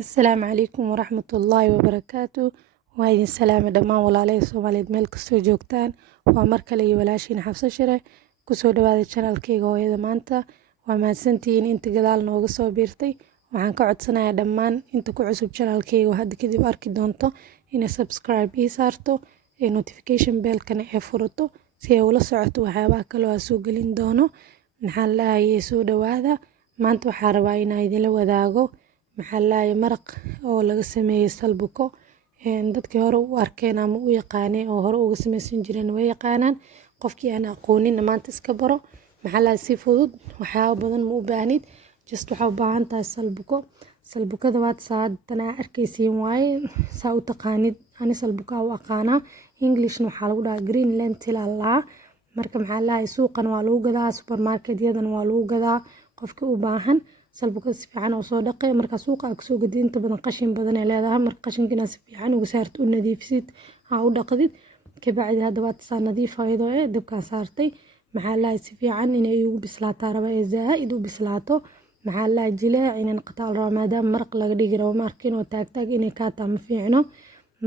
Asalaamu calaykum waraxmatullaahi wabarakaatu. Waa idin salaami dhammaan walaalahey Soomaaliyeed meel kastoo joogtaan. Waa mar kale iyo walaashiin Xabso Shire. Kusoo dhawaada channelkayga hooyada maanta. Waa mahadsantihiin inta gadaal nooga soo biirtay. Waxaan ka codsanayaa dhammaan inta ku cusub channelkayga oo hadda kadib arki doonto inay subscribe ii saarto ee notification bell-kana ee furato si ay ula socoto waxyaabaha kale oo aan soo gelin doono. Maxaan lahayay soo dhawaada. Maanta waxaan rabaa inaan idinla wadaago maraq oo laga sameeyay salbuko. Dadkii hore u arkeen ama u yaqaaneen oo hore uga samaysan jireen way yaqaanaan. Qofkii aan aqoonin maanta iska baro. Si fudud waxyaabo badan ma u baahnid. Just waxaa u baahan tahay salbuko. Salbukada waad saadana arkaysiin waaye saa u taqaanid. Ani salbuka u aqaana. Englishna waxaa lagu dhahaa green lentil Allah. Marka suuqan waa lagu gadaa, supermarket-yadan waa lagu gadaa. Qofkii u baahan salbukada si fiican oo soo dhaqay marka suuqa aad soo gadid inta badan qashin badan ay leedahay marka qashinkina si fiican uga saarto u nadiifisid u dhaqdid ka bacdi hadda waad nadiif ayadoo dabka saartay si fiican inay ugu bislaato raba ee zaaid u bislaato jilaac inay qataa raba maadaama maraq laga dhigi rabo markiin oo taag inay ka taa ma fiicno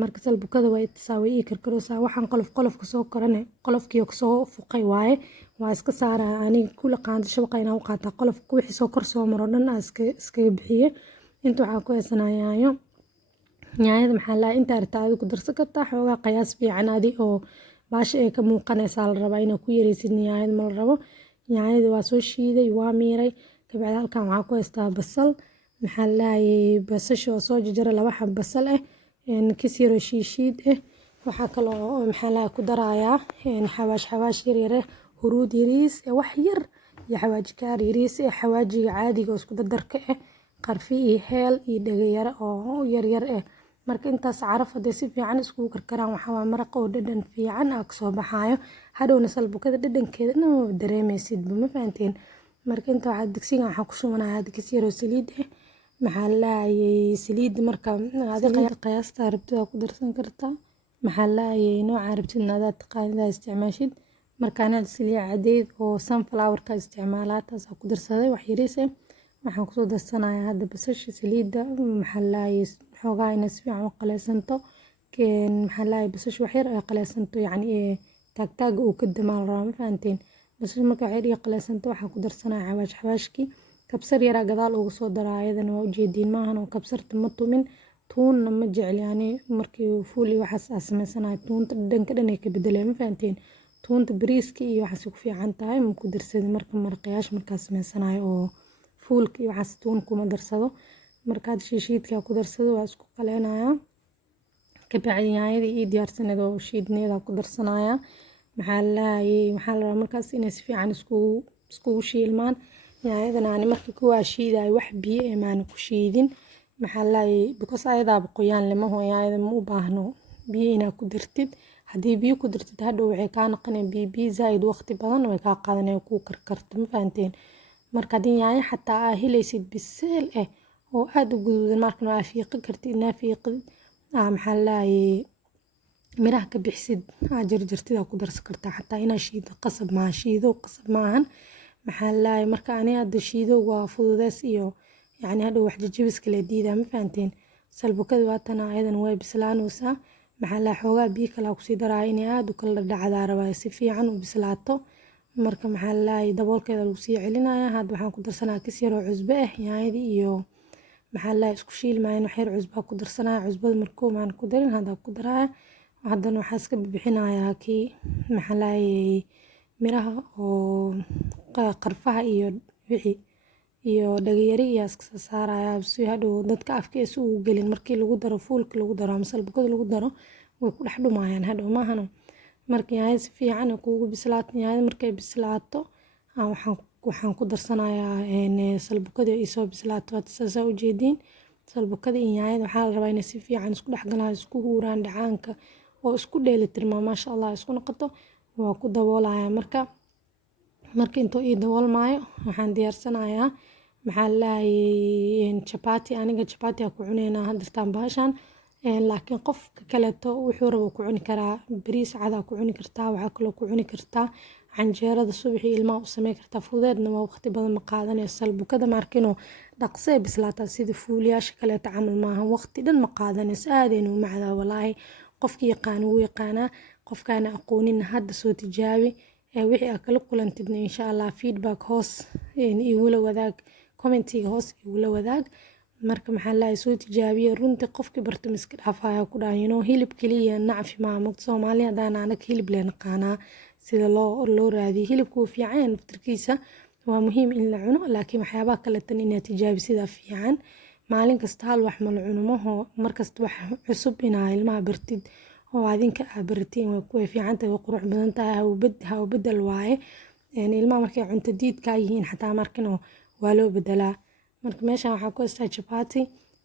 marka salbukada way tasaaway karkaroosa waxaan qolof ka soo korane qolofkii oo soo fuqay waaye waa iska saara aniga kula qaando shabaqayna u qaata qolofka wixii soo kor soo maro dhan iska bixiye inta waxaan ku heesanayaayo yaanyada inta artaadu ku darsan kartaa xoogaa qiyaas fiican oo baasha ay ka muuqanaysa la rabaa inaa ku yareysid yaanyada ma la rabo yaanyada waa soo shiiday waa miiray kabacdi halkan waxaan ku heystaa basal basasha oo soo jarjaray laba xab basal kis yar oo shiishiid waxaa kale oo ku darayaa xawaash yar huruud yariis wax yar iyo xawaaji kaar yariis xawaajiga caadiga oo isku dardarka qarfi iyo heel iyo dhagayar oo yar marka intaas carafada si fiican isku karkaraan waxa maraq oo dhadhan fiican ka soo baxayo hadhowna salbukada dhadhankeeda ma dareemaysid ma fahanteen marka inta waxa digsiga waxa ku shubanayaa kis yar oo saliid saliid marka aad qiyaasta rabtida ku darsan kartaa nooca rabtidna aad taqaanida isticmaashid marka aan saliid cadeed oo sunflower ka isticmaalaa taas ku darsaday wax yariis waxaan ku soo darsanayaa hadda basasha saliida xoogaa inay si fiican u qaleysanto basasha wax yar ay qaleysanto taag uu ka damaan rabo ma fahanteen basasha marka wax yar qaleysanto waxaan ku darsanayaa xawaashkii kabsar yar gadaal ugu soo daraa ayadana waa ujeediin maahan oo kabsarta ma tumin tuunna ma jecel markii fuul iyo waxaas sameysanayo tuunta dhadhanka dhan ay ka bedeleen ma fahanteen tuunta bariiska iyo waxaas ku fiican tahay ma ku darsadin marka maraqayaasha markaas sameysanayo oo fuulka iyo waxaas tuun kuma darsado markaad shiishiidka ku darsado waa isku qaleynayaa ka bacdi yaanyada iyo diyaarsaneed oo shiidneeda ku darsanaya waxaa la rabaa markaas inay si fiican isku shiilmaan yaanyadana ani markii ku shiiday wax biyo maan ku shiidin because ayadaaba qoyaan lama yaanyada ma u baahno biyo inaad ku dartid haddii biyo ku dartid hadhow waxay kaa noqonayaan biyo zaaid waqti badan way kaa qaadanayaan ku karkarto ma fahanteen marka haddii yaanyo xataa aa helaysid biseel oo aad u guduudan markan waa fiiqi kartid inaa fiiqid miraha ka bixisid jarjartid ku darsan kartaa xataa inaa shiido qasab maahan marka ani hadda shiido waa fududeys iyo hadhow wax jajabis kala diidaa ma fahanteen salbukada waatana ayadan way bislaanaysaa xoogaa biyo kale ku sii daraa inay aad u kala dhacdaa rabaa si fiican u bislaato marka daboolkeeda lagu sii celinayaa hadda waxaan ku darsanayaa kis yar oo cusbo yaanyada iyo isku shiilmaayeen wax yar cusbo ku darsanaya cusbada markoo maan ku darin hadda ku daraa haddana waxaa iska bixinayaa kii miraha oo qarfaha iyo wixii iyo dhagayari iyo iska saaraya si hadhow dadka afkiisa uu gelin markii lagu daro fuulka lagu daro ama salbukada lagu daro way ku dhex dhumayaan hadhow maahano markii yaanyada si fiican kuugu bislaato yaanyada markay bislaato waxaan ku darsanayaa salbukada ay soo bislaato saas u jeediin salbukada iyo yaanyada waxaa la rabaa inay si fiican isku dhex galaan isku huuraan dhacaanka oo isku dheelitirmaan maasha Allah isku noqoto waa ku daboolayaa marka intuu ii daboolmaayo waxaan diyaarsanayaa chapati aniga chapati ku cuneynaa hadirtaan baashan laakiin qofka kaleeto wuxuu rabo ku cuni karaa bariis cad ku cuni kartaa waxaa kaloo ku cuni kartaa canjeerada subaxii ilmaha u sameyn kartaa fudeedna waa waqti badan ma qaadanayso salbukada maarkinoo dhaqsee bislaataa sida fuuliyaasha kaleeta camal maaha waqti dhan ma qaadanayso aadayna u macdaa walaahi qofkii yaqaan wuu yaqaanaa qofkaana aqoonina hadda soo tijaabi wixii aad kala kulantidna insha allah feedback hoos igula wadaag commentiga hoos igula wadaag marka maxaa lahay soo tijaabiya runtii qofkii barta miska dhaafaya ku dhaayino hilib kaliya nacfi maamud Soomaaliya hadaan anag hilib leen qaanaa sida loo raadiyo hilibku wuu fiican naftirkiisa waa muhiim in la cuno laakiin waxyaabaha kale tan inaad tijaabisida fiican maalin kasta hal wax ma la cuno maho markasta wax cusub inaa ilmaha bartid oo adinka aad bartiin way fiican tahay qurux badan tahay ha u bedel waaye ilmaha markay cunto diidka yihiin xataa markino waa loo bedelaa marka meeshan waxaa ku haystaa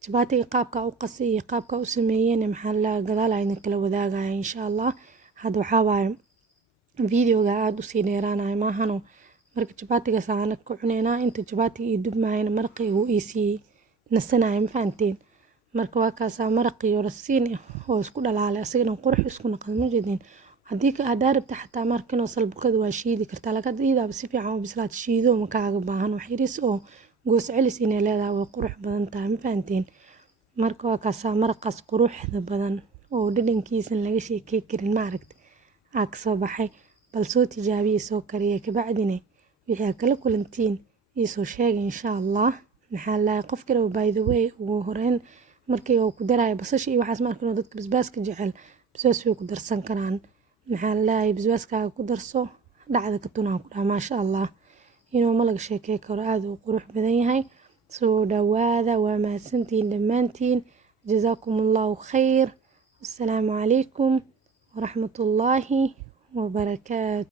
chapati qaabka u qasay iyo qaabka u sameeyeen maxaa la gadaal ay kala wadaagaya insha Allah hadda waxaa waaye videoga aad u sii dheeraanay maahano marka chapatiga saana ku cuneyna inta chapati iyo dubmayna marqii uu isii nasanay ma fahanteen marka waa kaas marqii oo rasiin oo isku dhalaalay asagana qurux isku noqon ma jeedin hadii ka daarabta xataa markino salbukada waa shiidi kartaa laga diidaaba si fiican u bislaad shiido ma kaaga baahan wax yariis oo goos celis inay leedahay way qurux badan tahay ma fahanteen marka waa kaas marqas quruxda badan oo dhadhankiisa laga sheekay karin ma aragtay aag soo baxay bal soo tijaabiye soo kariye ka bacdina wixii kala kulantiin isoo sheegay insha Allah maxaa la qof kale by the way ugu horeen markii uu ku daray basasha iyo waxaas markii dadka basbaaska jecel basbaas way ku darsan karaan maxaa la basbaaska ku darso dhacda ka tunaa ku dhaa maasha Allah inuu malaga sheekay karo aad u qurux badan yahay soo dhawaada waa mahadsantiin dhamaantiin jazakumullahu khayr assalaamu calaykum ورحمة الله وبركاته.